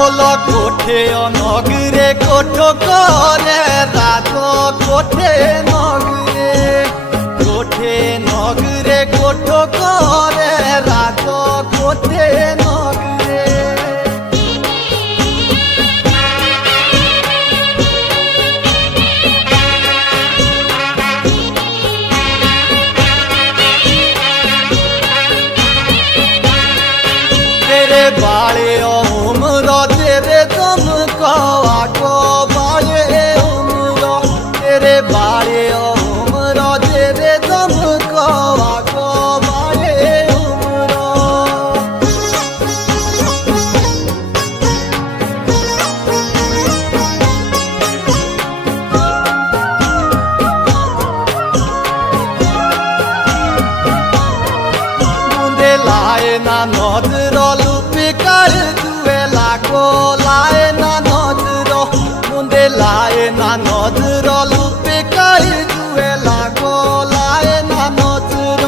बोलो कोठे नगरे कोठो करे रात कोठे नगरे कोठो करे रात कोठे नगरे तेरे बाले उम्र तेरे दम को बाले उम्र तेरे बाले उम्र तेरे दम को बाले उम्र मुंडे लाए ना नजर कर दुए लागो लाए ना नजर मुंडे लाए ना नजर लुपे कर दुए लागो लाए ना नजर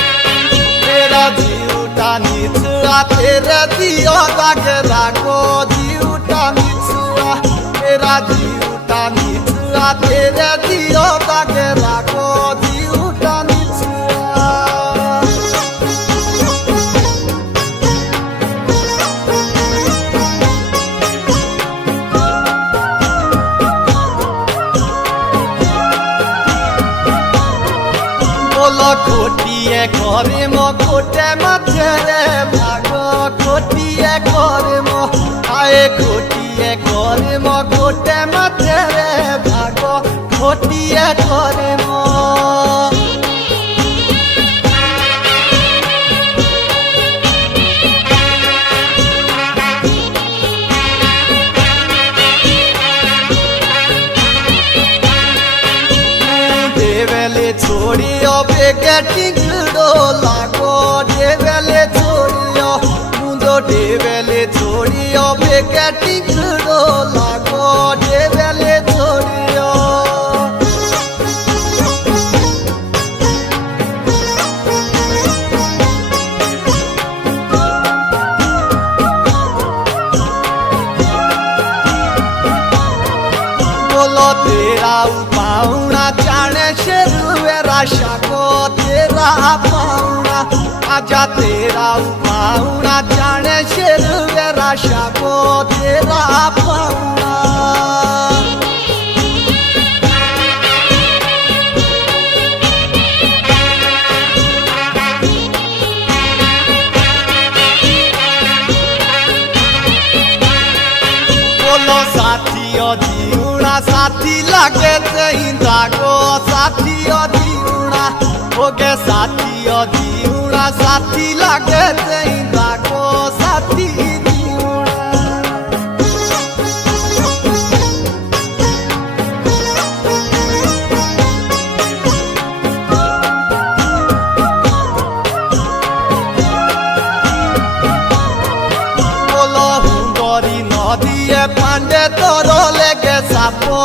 तेरा जीवटा निचरा तेरे दिया दागे लागो तेरा जीवटा निचरा तेरे दियो दागे लागो जीवटा निचरा बोलो कोटिए घरे मो कोटे मथे रे भागो कोटिए घरे मो आए कोटिए घरे मो कोटे मथे रे भागो कोटिए घरे मो देवेले छोड़ियो बेगे टिंगड़ो लागो देवेले छोड़ियो मुंडो देवेले छोड़ियो बेगे टिंगड़ो लागो देवेले छोड़ियो बोलो तेरा पाउना जाने शेरुए राशा को तेरा पाउना आजा तेरा पाउना जाने शेरुए राशा को तेरा पाउना बोलो साथियों जीवना साथी लागे इंदा को साथियों जीवना हो गए साथियों जीवना साथी लागे इंदा को साथी जीवना बोलो हुंडरी नदिए पांडे तोरो लेगे सापो